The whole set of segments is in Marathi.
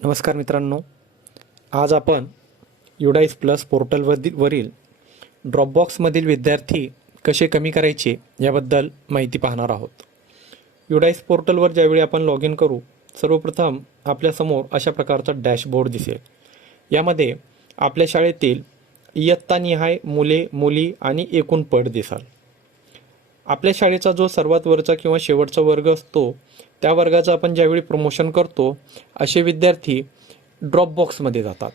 नमस्कार मित्रांनो. आज आपण युडाईस प्लस पोर्टलवरील वरील ड्रॉपबॉक्समधील विद्यार्थी कसे कमी करायचे याबद्दल माहिती पाहणार आहोत. युडाईस पोर्टलवर ज्यावेळी आपण लॉग इन करू सर्वप्रथम आपल्यासमोर अशा प्रकारचा डॅशबोर्ड दिसेल. यामध्ये आपल्या शाळेतील इयत्तानिहाय मुले मुली आणि एकूण पट दिसाल. आपल्या शाळेचा जो सर्वात वरचा किंवा शेवटचा वर्ग असतो त्या वर्गाचं आपण ज्यावेळी प्रमोशन करतो असे विद्यार्थी ड्रॉपबॉक्समध्ये जातात.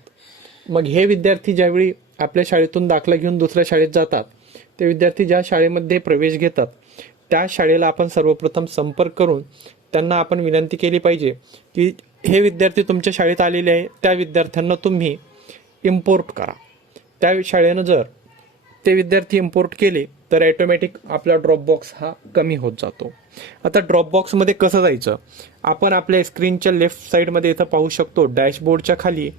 मग हे विद्यार्थी ज्यावेळी आपल्या शाळेतून दाखला घेऊन दुसऱ्या शाळेत जातात ते विद्यार्थी ज्या शाळेमध्ये प्रवेश घेतात त्या शाळेला आपण सर्वप्रथम संपर्क करून त्यांना आपण विनंती केली पाहिजे की हे विद्यार्थी तुमच्या शाळेत आलेले आहे त्या विद्यार्थ्यांना तुम्ही इम्पोर्ट करा. त्या शाळेनं जर ते विद्यार्थी इम्पोर्ट केले तर ॲटोमॅटिक आपला ड्रॉपबॉक्स हा कमी होत जातो. आता ड्रॉपबॉक्समध्ये कसं जायचं? आपण आपल्या स्क्रीनच्या लेफ्ट साईडमध्ये इथं पाहू शकतो डॅशबोर्डच्या खाली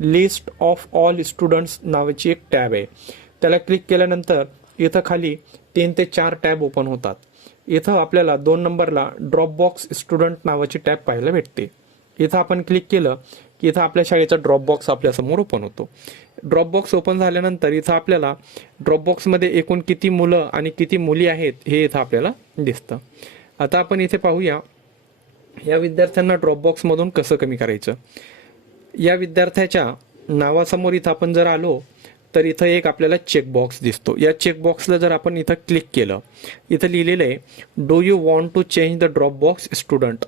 लिस्ट ऑफ ऑल स्टुडंट्स नावाची एक टॅब आहे. त्याला क्लिक केल्यानंतर इथं खाली तीन ते चार टॅब ओपन होतात. इथं आपल्याला दोन नंबरला ड्रॉपबॉक्स स्टुडंट नावाची टॅब पाहायला भेटते. इथं आपण क्लिक केलं की इथं आपल्या शाळेचा ड्रॉप बॉक्स आपल्यासमोर ओपन होतो. ड्रॉप बॉक्स ओपन झाल्यानंतर इथं आपल्याला ड्रॉप बॉक्समध्ये एकूण किती मुलं आणि किती मुली आहेत हे इथं आपल्याला दिसतं. आता आपण इथे पाहूया या विद्यार्थ्यांना ड्रॉपबॉक्समधून कसं कमी करायचं? या विद्यार्थ्याच्या नावासमोर इथं आपण जर आलो तर इथं एक आपल्याला चेकबॉक्स दिसतो. या चेकबॉक्सला जर आपण इथं क्लिक केलं इथं लिहिलेलं आहे do you want to change the dropbox student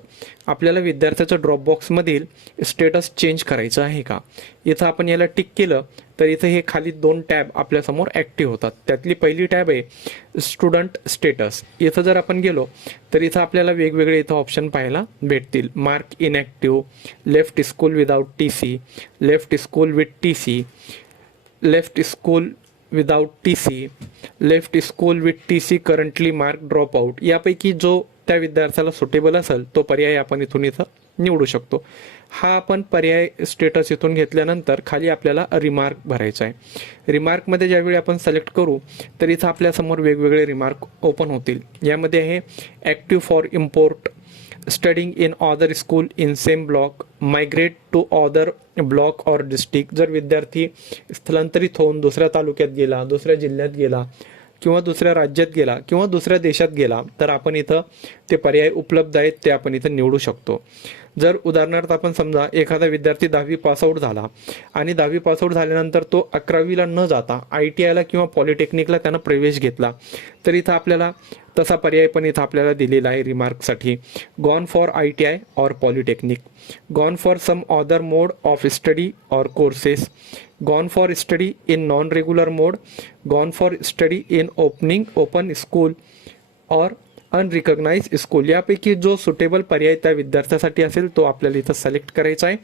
आपल्याला विद्यार्थ्याचं ड्रॉपबॉक्समधील स्टेटस चेंज करायचं आहे का? इथं आपण याला टिक केलं तर इथं हे खाली दोन टॅब आपल्यासमोर ॲक्टिव्ह होतात. त्यातली पहिली टॅब आहे स्टुडंट स्टेटस इथं जर आपण गेलो तर इथं आपल्याला वेगवेगळे इथं ऑप्शन पाहायला भेटतील. Mark inactive left school without T C left school with T C left school without T C left school with T C currently mark drop यापैकी जो त्या विद्यार्थ्याला सुटेबल असेल तो पर्याय आपण इथून इथं निवडू शकतो. हा आपण पर्याय स्टेटस इथून घेतल्यानंतर खाली आपल्याला रिमार्क भरायचा आहे. रिमार्कमध्ये ज्यावेळी आपण सिलेक्ट करू तर इथं आपल्यासमोर वेगवेगळे रिमार्क ओपन होतील. यामध्ये आहे active for import studying in other school in same block migrate to other block or district जर विद्यार्थी स्थलांतरित होऊन दुसऱ्या तालुक्यात गेला दुसऱ्या जिल्ह्यात गेला किंवा दुसऱ्या राज्यात गेला किंवा दुसऱ्या देशात गेला तर आपण इथं ते पर्याय उपलब्ध आहेत ते आपण इथं निवडू शकतो. जर उदाहरणार्थ आपण समजा एखादा विद्यार्थी दहावी पासआउट झाला आणि दहावी पासआउट झाल्यानंतर तो अकरावीला न जाता आय टी आयला किंवा पॉलिटेक्निकला त्यानं प्रवेश घेतला तर इथं आपल्याला तसा पर्याय पण इथं आपल्याला दिलेला आहे रिमार्कसाठी gone for I T I or polytechnic gone for some other mode of study or courses gone for study in non regular mode gone for study in opening open school or unrecognise school यापैकी जो सुटेबल पर्याय त्या विद्यार्थ्यासाठी असेल तो आपल्याला इथं सिलेक्ट करायचा आहे.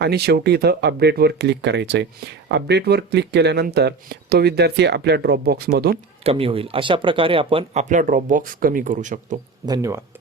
आणि शेवटी इथं अपडेटवर क्लिक करायचं आहे. अपडेटवर क्लिक केल्यानंतर तो विद्यार्थी आपल्या ड्रॉपबॉक्समधून कमी होईल. अशा प्रकारे आपण आपला ड्रॉपबॉक्स कमी करू शकतो. धन्यवाद.